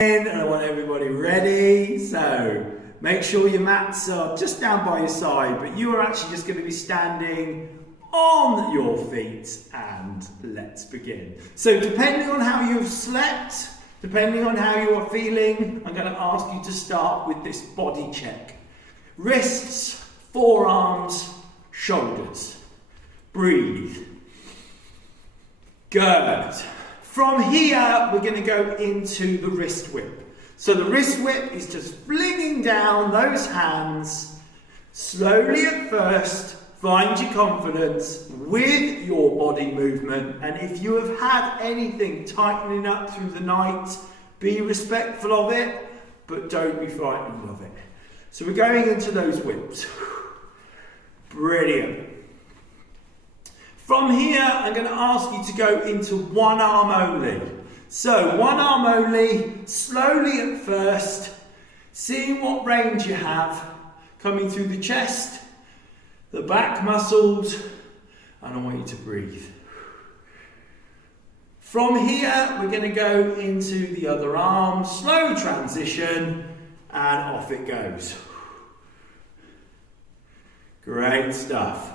And I want everybody ready. So make sure your mats are just down by your side, but you are actually just going to be standing on your feet, and let's begin. So depending on how you've slept, depending on how you are feeling, I'm going to ask you to start with this body check. Wrists, forearms, shoulders. Breathe. Good. From here, we're going to go into the wrist whip. So the wrist whip is just flinging down those hands, slowly at first. Find your confidence with your body movement, and if you have had anything tightening up through the night, be respectful of it, but don't be frightened of it. So we're going into those whips. Brilliant. From here, I'm going to ask you to go into one arm only. So one arm only, slowly at first, seeing what range you have, coming through the chest, the back muscles, and I want you to breathe. From here, we're going to go into the other arm, slow transition, and off it goes. Great stuff.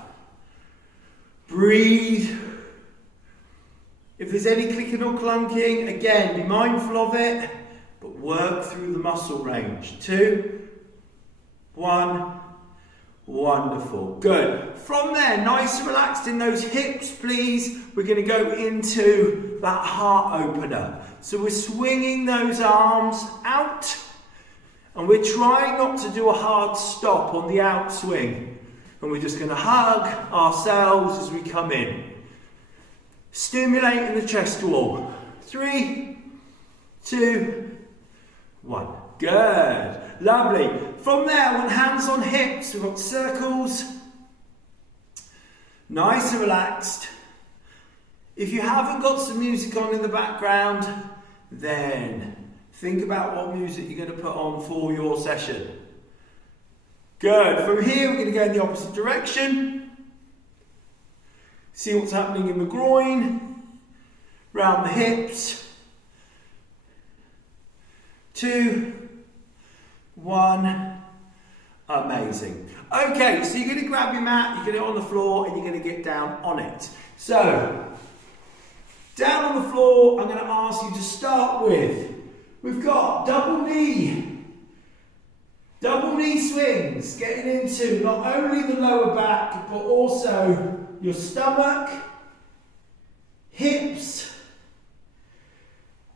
Breathe. If there's any clicking or clunking, again, be mindful of it, but work through the muscle range. 2, 1, wonderful, good. From there, nice and relaxed in those hips, please. We're going to go into that heart opener. So we're swinging those arms out, and we're trying not to do a hard stop on the outswing. And we're just going to hug ourselves as we come in. Stimulating the chest wall. 3, 2, 1. Good. Lovely. From there, I want hands on hips. We've got circles. Nice and relaxed. If you haven't got some music on in the background, then think about what music you're going to put on for your session. Good. From here, we're going to go in the opposite direction. See what's happening in the groin, round the hips. 2, 1. Amazing. Okay, so you're going to grab your mat, you're going to get on the floor, and you're going to get down on it. So, down on the floor, I'm going to ask you to start with, we've got double knee swings, getting into not only the lower back, but also your stomach, hips,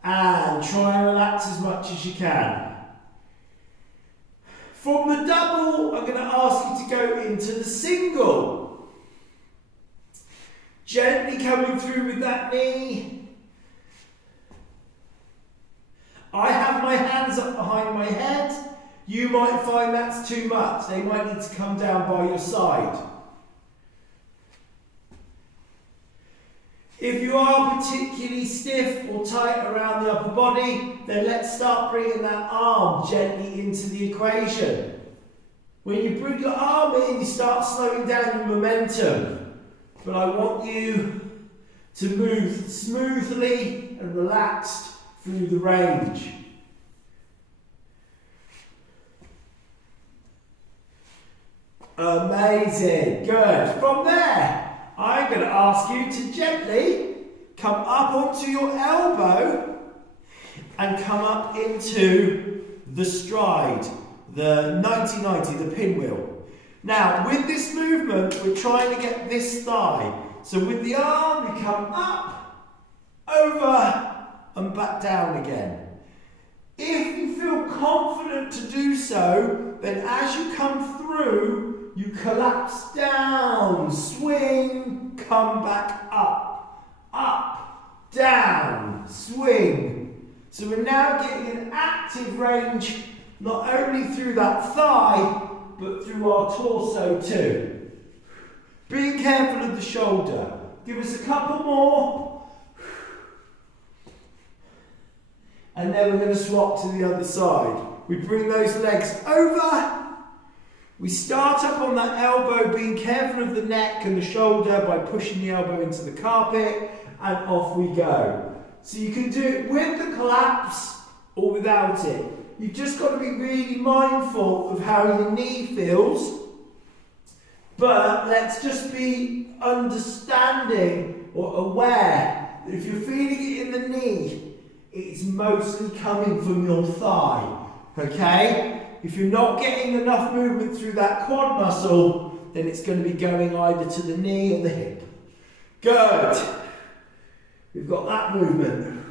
and try and relax as much as you can. From the double, I'm going to ask you to go into the single. Gently coming through with that knee. I have my hands up behind my head. You might find that's too much. They might need to come down by your side. If you are particularly stiff or tight around the upper body, then let's start bringing that arm gently into the equation. When you bring your arm in, you start slowing down your momentum. But I want you to move smoothly and relaxed through the range. Amazing, good. From there, I'm going to ask you to gently come up onto your elbow and come up into the stride, the 90-90, the pinwheel. Now, with this movement, we're trying to get this thigh. So with the arm, we come up, over, and back down again. If you feel confident to do so, then as you come through, you collapse down, swing, come back up, down, swing. So we're now getting an active range, not only through that thigh, but through our torso too. Being careful of the shoulder. Give us a couple more. And then we're going to swap to the other side. We bring those legs over. We start up on that elbow, being careful of the neck and the shoulder by pushing the elbow into the carpet, and off we go. So you can do it with the collapse or without it. You've just got to be really mindful of how your knee feels. But let's just be understanding or aware that if you're feeling it in the knee, it's mostly coming from your thigh. Okay? If you're not getting enough movement through that quad muscle, then it's going to be going either to the knee or the hip. Good. We've got that movement.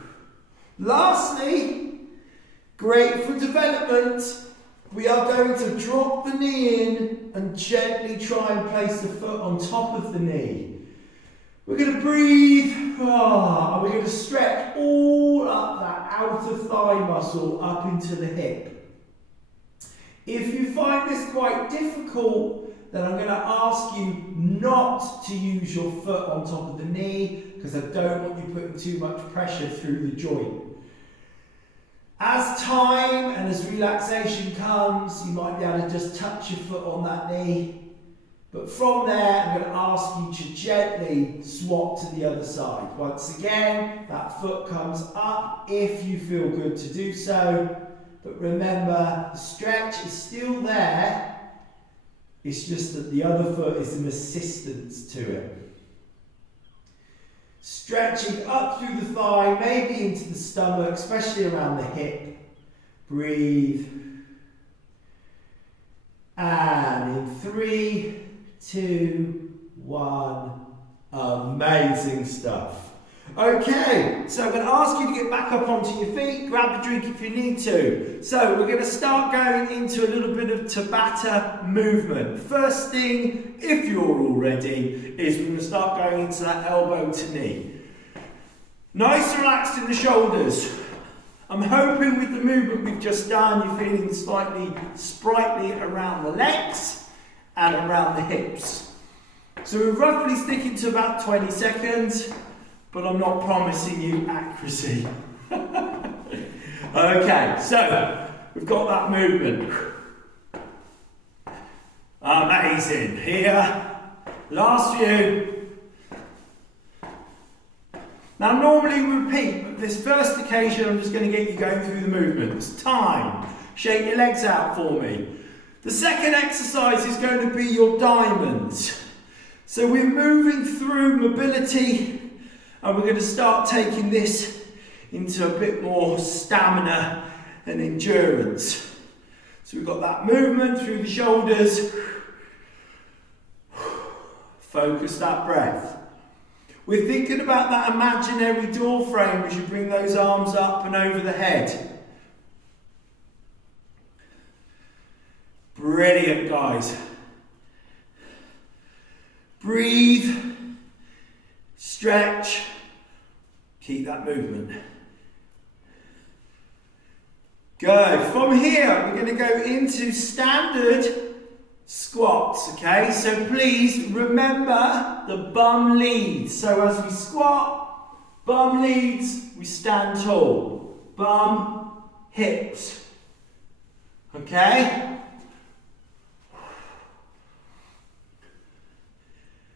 Lastly, great for development, we are going to drop the knee in and gently try and place the foot on top of the knee. We're going to breathe, and we're going to stretch all up that outer thigh muscle up into the hip. If you find this quite difficult, then I'm going to ask you not to use your foot on top of the knee, because I don't want you putting too much pressure through the joint. As time and as relaxation comes, you might be able to just touch your foot on that knee. But from there, I'm going to ask you to gently swap to the other side. Once again, that foot comes up if you feel good to do so. But remember, the stretch is still there. It's just that the other foot is an assistance to it. Stretching up through the thigh, maybe into the stomach, especially around the hip. Breathe. And in 3, 2, 1. Amazing stuff. Okay, so I'm going to ask you to get back up onto your feet, grab a drink if you need to. So we're going to start going into a little bit of Tabata movement. First thing, if you're all ready, is we're going to start going into that elbow to knee. Nice and relaxed in the shoulders. I'm hoping with the movement we've just done, you're feeling slightly sprightly around the legs and around the hips. So we're roughly sticking to about 20 seconds. But I'm not promising you accuracy. Okay, so we've got that movement. Amazing. Here, last few. Now normally we repeat, but this first occasion I'm just going to get you going through the movements. Time. Shake your legs out for me. The second exercise is going to be your diamonds. So we're moving through mobility. And we're going to start taking this into a bit more stamina and endurance. So we've got that movement through the shoulders. Focus that breath. We're thinking about that imaginary door frame as you bring those arms up and over the head. Brilliant, guys. Breathe. Stretch, keep that movement. Good. From here, we're going to go into standard squats, okay? So please remember the bum leads. So as we squat, bum leads, we stand tall. Bum, hips, okay?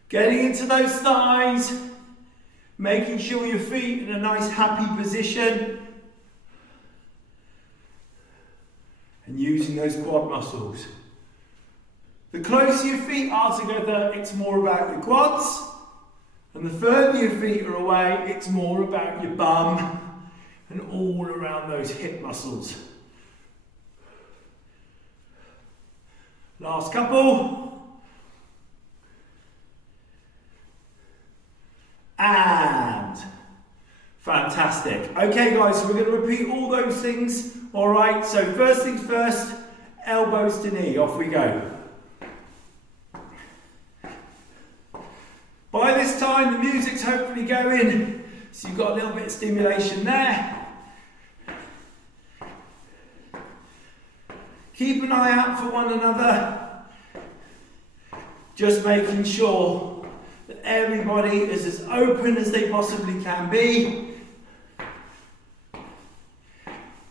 Getting into those thighs. Making sure your feet in a nice happy position and using those quad muscles. The closer your feet are together, it's more about your quads, and the further your feet are away, it's more about your bum and all around those hip muscles. Last couple. And fantastic. Okay guys, so we're going to repeat all those things. Alright, so first things first, elbows to knee, off we go. By this time the music's hopefully going, so you've got a little bit of stimulation there. Keep an eye out for one another. Just making sure that everybody is as open as they possibly can be.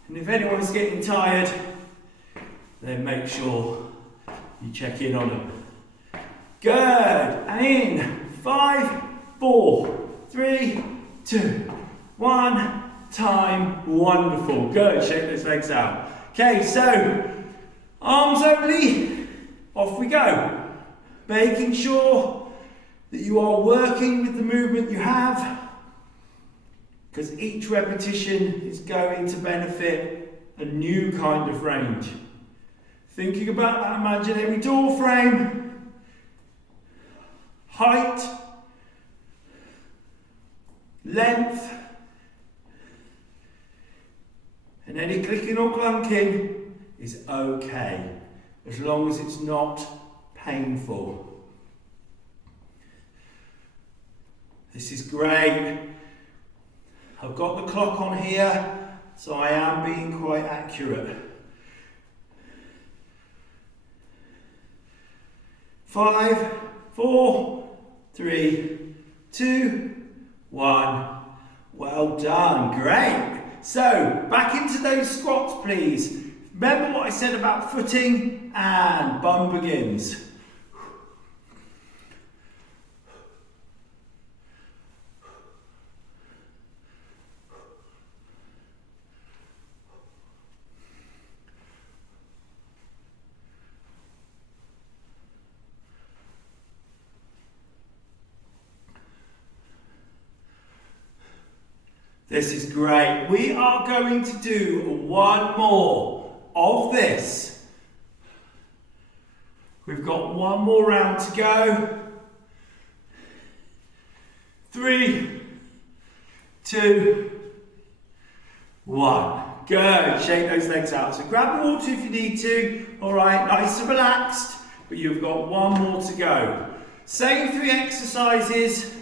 And if anyone's getting tired, then make sure you check in on them. Good. And in 5, 4, 3, 2, 1. time. Wonderful. Good. Shake those legs out. Okay, so arms only. Off we go. Making sure that you are working with the movement you have, because each repetition is going to benefit a new kind of range. Thinking about that imaginary door frame, height, length, and any clicking or clunking is okay, as long as it's not painful. This is great. I've got the clock on here, so I am being quite accurate. 5, 4, 3, 2, 1. Well done, great. So, back into those squats, please. Remember what I said about footing, and bum begins. This is great. We are going to do one more of this. We've got one more round to go. 3, 2, 1. Good. Shake those legs out. So grab the water if you need to. All right, nice and relaxed. But you've got one more to go. Same 3 exercises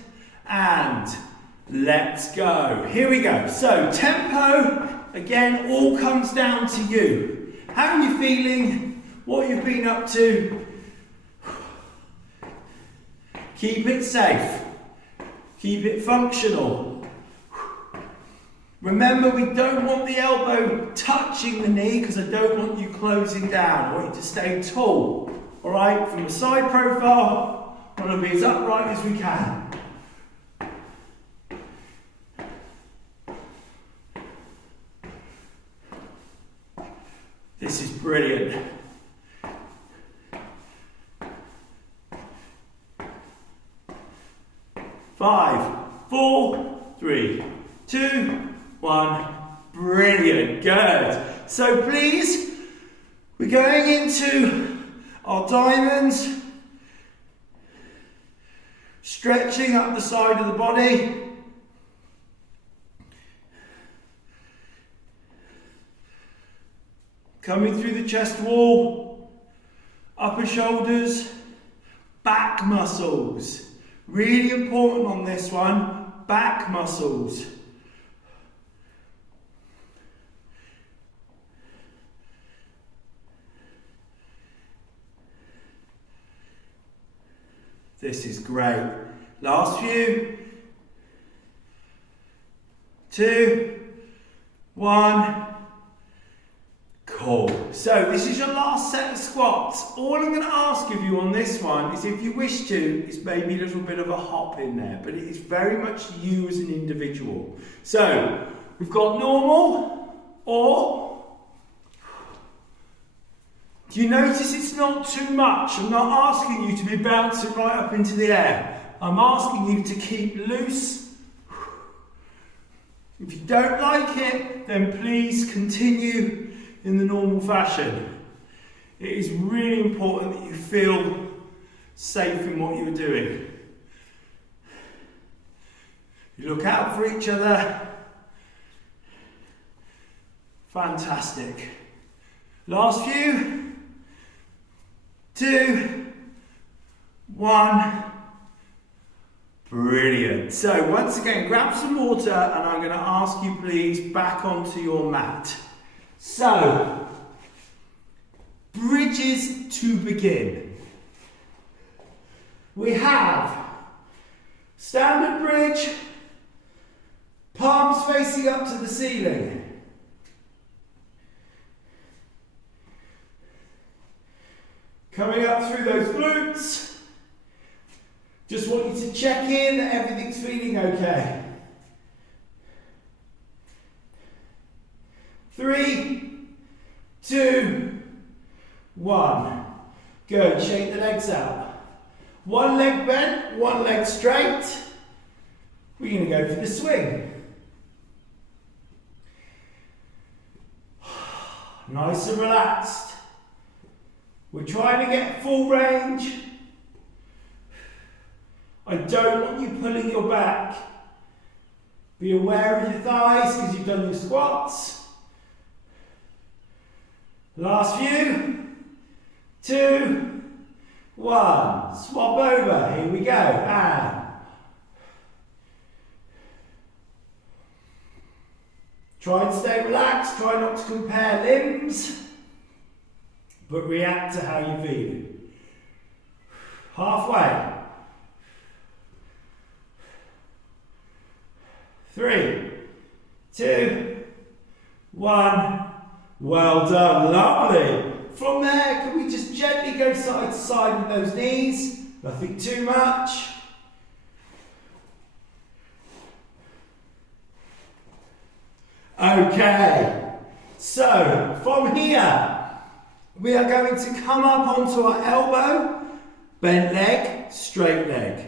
and let's go. Here we go. So tempo, again, all comes down to you. How are you feeling? What you've been up to? Keep it safe. Keep it functional. Remember, we don't want the elbow touching the knee because I don't want you closing down. I want you to stay tall. All right, from the side profile, I want to be as upright as we can. This is brilliant. 5, 4, 3, 2, 1. Brilliant, good. So please, we're going into our diamonds, stretching up the side of the body. Coming through the chest wall, upper shoulders, back muscles. Really important on this one, back muscles. This is great. Last few. 2, 1. Cool. So this is your last set of squats. All I'm going to ask of you on this one is, if you wish to, is maybe a little bit of a hop in there, but it is very much you as an individual. So we've got normal, or do you notice it's not too much? I'm not asking you to be bouncing right up into the air. I'm asking you to keep loose. If you don't like it, then please continue in the normal fashion. It is really important that you feel safe in what you're doing. You look out for each other. Fantastic. Last few. 2, 1. Brilliant. So once again, grab some water and I'm going to ask you please back onto your mat. So, bridges to begin. We have standard bridge, palms facing up to the ceiling. Coming up through those glutes. Just want you to check in that everything's feeling okay. 2, 1. Good, shake the legs out. One leg bent, one leg straight. We're going to go for the swing. Nice and relaxed. We're trying to get full range. I don't want you pulling your back. Be aware of your thighs because you've done your squats. Last few. 2, 1. Swap over. Here we go. And try and stay relaxed. Try not to compare limbs, but react to how you're feeling. Halfway. 3, 2, 1. Well done, lovely. From there, can we just gently go side to side with those knees? Nothing too much. Okay, so from here, we are going to come up onto our elbow, bent leg, straight leg,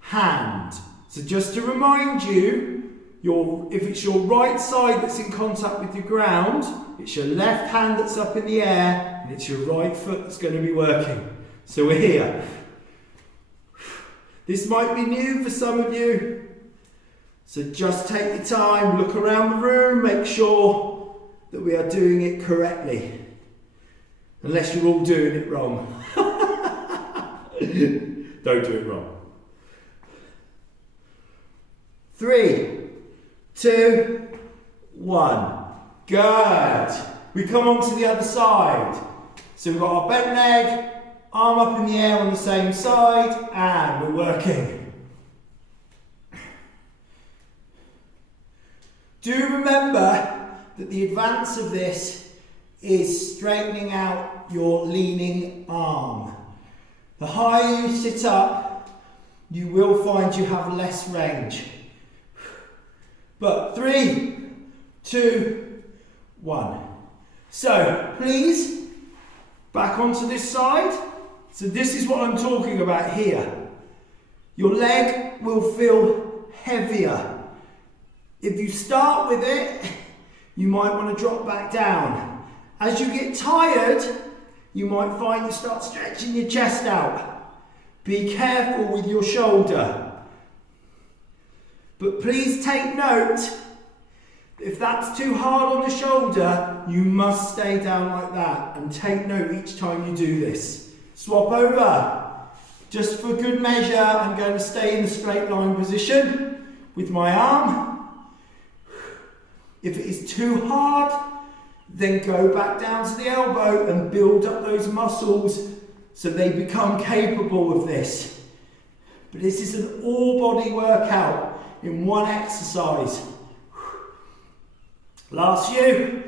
hand. So just to remind you, if it's your right side that's in contact with the ground, it's your left hand that's up in the air, and it's your right foot that's going to be working. So we're here. This might be new for some of you, so just take your time, look around the room, make sure that we are doing it correctly. Unless you're all doing it wrong. Don't do it wrong. 3, 2, 1. Good. We come on to the other side. So we've got our bent leg, arm up in the air on the same side, and we're working. Do remember that the advance of this is straightening out your leaning arm. The higher you sit up, you will find you have less range. But 3, 2, 1. So please, back onto this side. So this is what I'm talking about here. Your leg will feel heavier. If you start with it, you might want to drop back down. As you get tired, you might find you start stretching your chest out. Be careful with your shoulder. But please take note, if that's too hard on the shoulder, you must stay down like that, and take note each time you do this. Swap over. Just for good measure, I'm going to stay in the straight line position with my arm. If it is too hard, then go back down to the elbow and build up those muscles so they become capable of this. But this is an all-body workout in one exercise. Last few.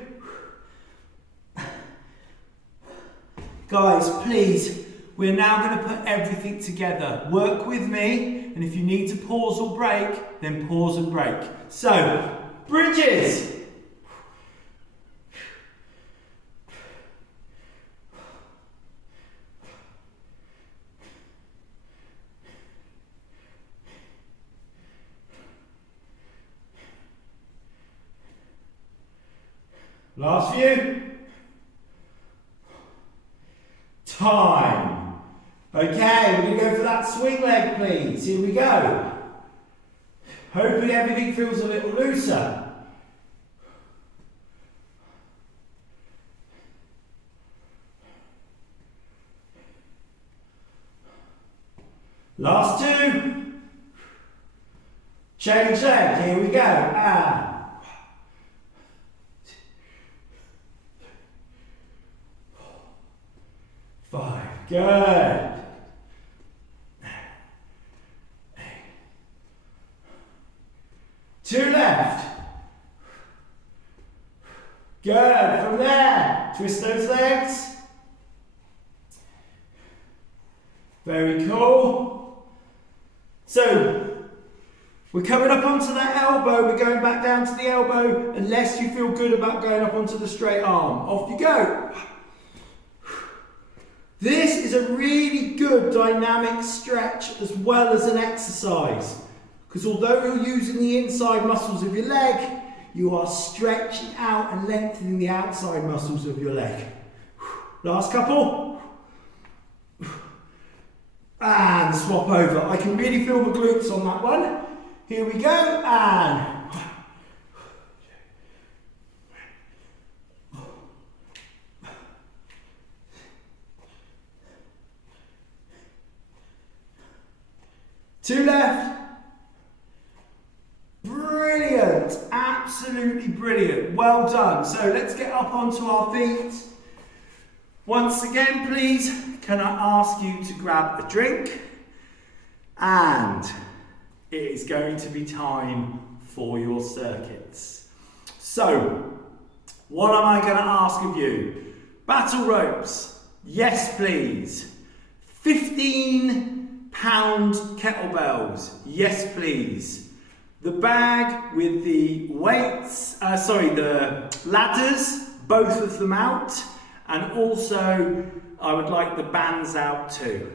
Guys, please, we're now going to put everything together. Work with me, and if you need to pause or break, then pause and break. So, bridges. Last few. Time. Okay, we're going to go for that swing leg, please. Here we go. Hoping everything feels a little looser. Last two. Change leg. Here we go. And 5. Good. 2 left. Good. From there, twist those legs. Very cool. So, We're coming up onto that elbow. We're going back down to the elbow unless you feel good about going up onto the straight arm. Off you go. This is a really good dynamic stretch as well as an exercise. Because although you're using the inside muscles of your leg, you are stretching out and lengthening the outside muscles of your leg. Last couple. And swap over. I can really feel the glutes on that one. Here we go, and two left. Brilliant, absolutely brilliant. Well done. So let's get up onto our feet. Once again, please, can I ask you to grab a drink? And it is going to be time for your circuits. So, what am I going to ask of you? Battle ropes, yes please. 15-pound kettlebells, yes please. The bag with the weights, the ladders, both of them out. And also, I would like the bands out too.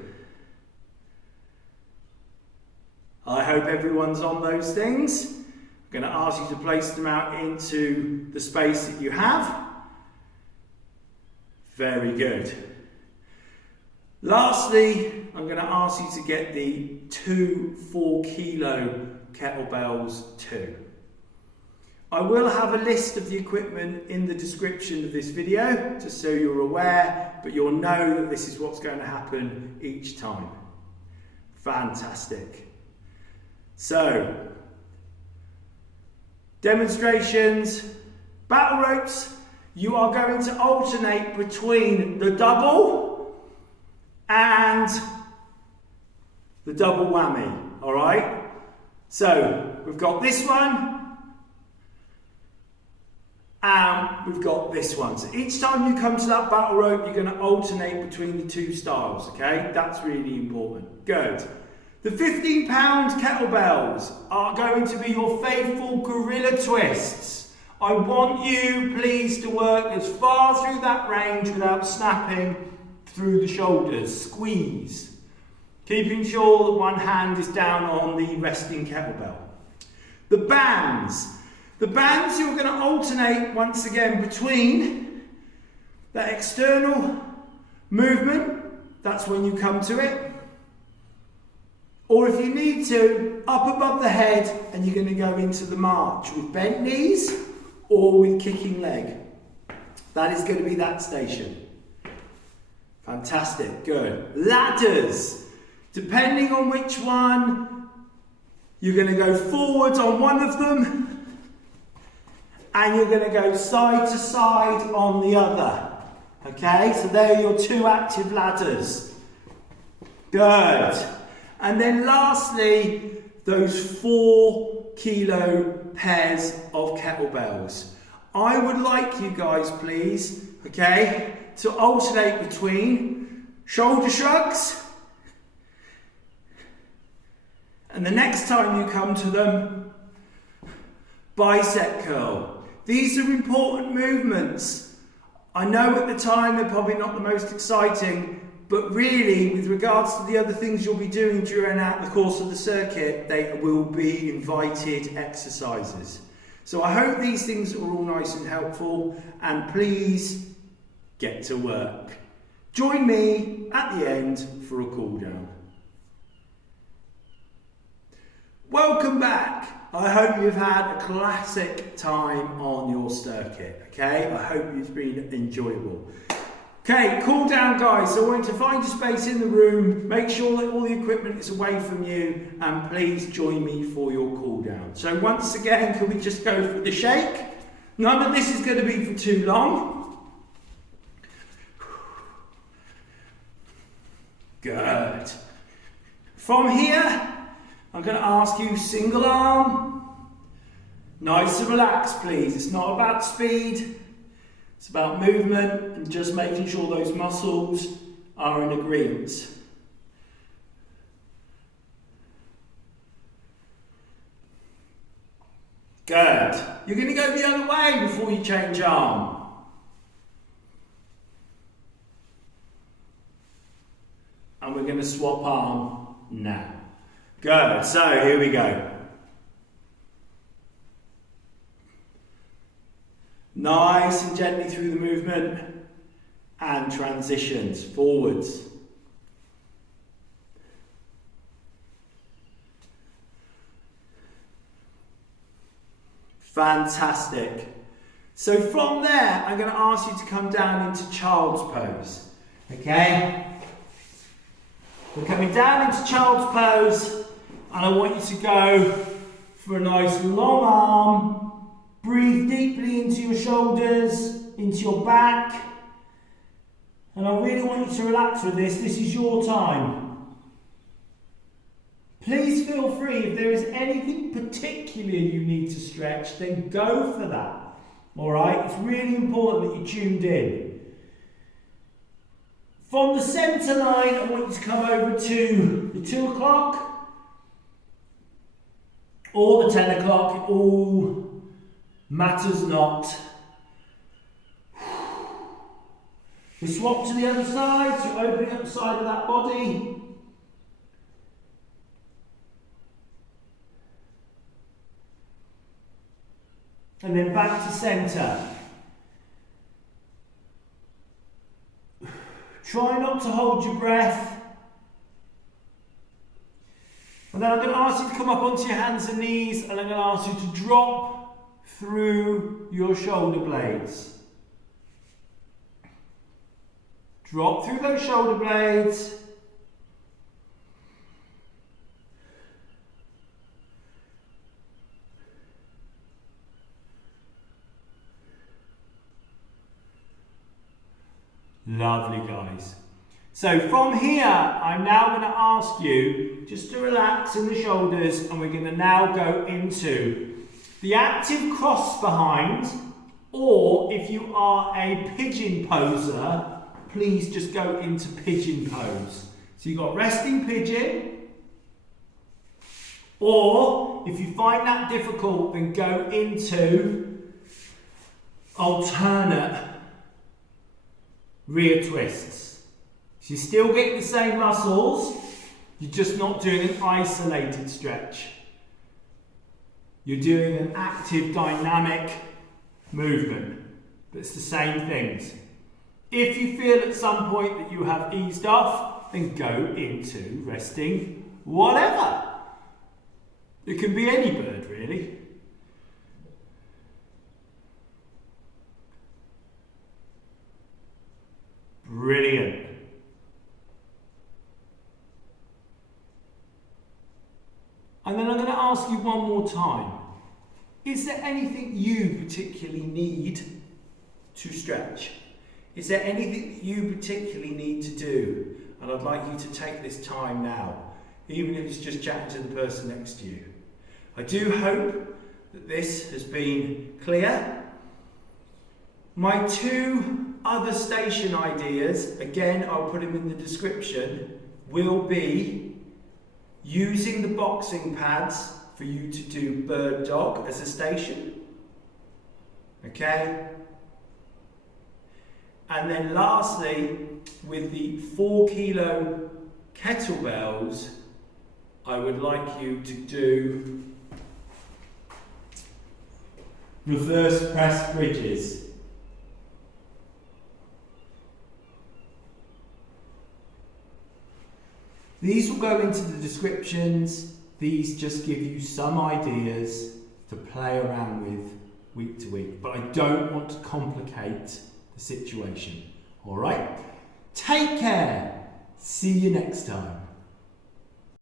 I hope everyone's on those things. I'm going to ask you to place them out into the space that you have. Very good. Lastly, I'm going to ask you to get the 2 4-kilo kettlebells too. I will have a list of the equipment in the description of this video, just so you're aware, but you'll know that this is what's going to happen each time. Fantastic. So, demonstrations, battle ropes, you are going to alternate between the double and the double whammy, all right? So, we've got this one, and we've got this one. So each time you come to that battle rope, you're going to alternate between the two styles, okay? That's really important. Good. The 15-pound kettlebells are going to be your faithful gorilla twists. I want you, please, to work as far through that range without snapping through the shoulders. Squeeze. Keeping sure that one hand is down on the resting kettlebell. The bands. The bands, you're going to alternate once again between that external movement, that's when you come to it, or if you need to, up above the head, and you're going to go into the march with bent knees or with kicking leg. That is going to be that station. Fantastic, good. Ladders, depending on which one, you're going to go forwards on one of them, and you're going to go side to side on the other. Okay, so there are your 2 active ladders. Good. And then lastly, those 4-kilo pairs of kettlebells. I would like you guys, please, okay, to alternate between shoulder shrugs, and the next time you come to them, bicep curl. These are important movements. I know at the time they're probably not the most exciting, but really, with regards to the other things you'll be doing during the course of the circuit, they will be invited exercises. So I hope these things are all nice and helpful, and please get to work. Join me at the end for a cool down. Welcome back. I hope you've had a classic time on your circuit, okay? I hope it's been enjoyable. Okay, cool down guys. So I want you to find your space in the room, make sure that all the equipment is away from you, and please join me for your cool down. So once again, can we just go for the shake? None of this is going to be for too long. Good. From here, I'm going to ask you single arm. Nice and relaxed, please. It's not about speed. It's about movement and just making sure those muscles are in agreement. Good. You're going to go the other way before you change arm. And we're going to swap arm now. Good. So here we go. Nice and gently through the movement and transitions forwards. Fantastic. So from there, I'm going to ask you to come down into child's pose. Okay? We're coming down into child's pose, and I want you to go for a nice long arm. Breathe deeply into your shoulders, into your back. And I really want you to relax with this. This is your time. Please feel free, if there is anything particular you need to stretch, then go for that. Alright? It's really important that you tuned in. From the centre line, I want you to come over to the 2 o'clock or the 10 o'clock. It all matters not. We swap to the other side, so opening up the side of that body. And then back to centre. Try not to hold your breath. And then I'm going to ask you to come up onto your hands and knees, and I'm going to ask you to drop through your shoulder blades. Drop through those shoulder blades. Lovely, guys. So from here, I'm now going to ask you just to relax in the shoulders, and we're going to now go into the active cross behind, or if you are a pigeon poser, please just go into pigeon pose. So you've got resting pigeon, or if you find that difficult, then go into alternate rear twists. So you're still getting the same muscles, you're just not doing an isolated stretch. You're doing an active, dynamic movement, but it's the same things. If you feel at some point that you have eased off, then go into resting whatever. It can be any bird, really. Brilliant. And then I'm going to ask you one more time. Is there anything you particularly need to stretch? Is there anything that you particularly need to do? And I'd like you to take this time now, even if it's just chatting to the person next to you. I do hope that this has been clear. My 2 other station ideas, again, I'll put them in the description, will be using the boxing pads for you to do bird dog as a station. Okay? And then lastly, with the 4 kilo kettlebells, I would like you to do reverse press bridges. These will go into the descriptions. These just give you some ideas to play around with week to week, but I don't want to complicate the situation. All right? Take care. See you next time.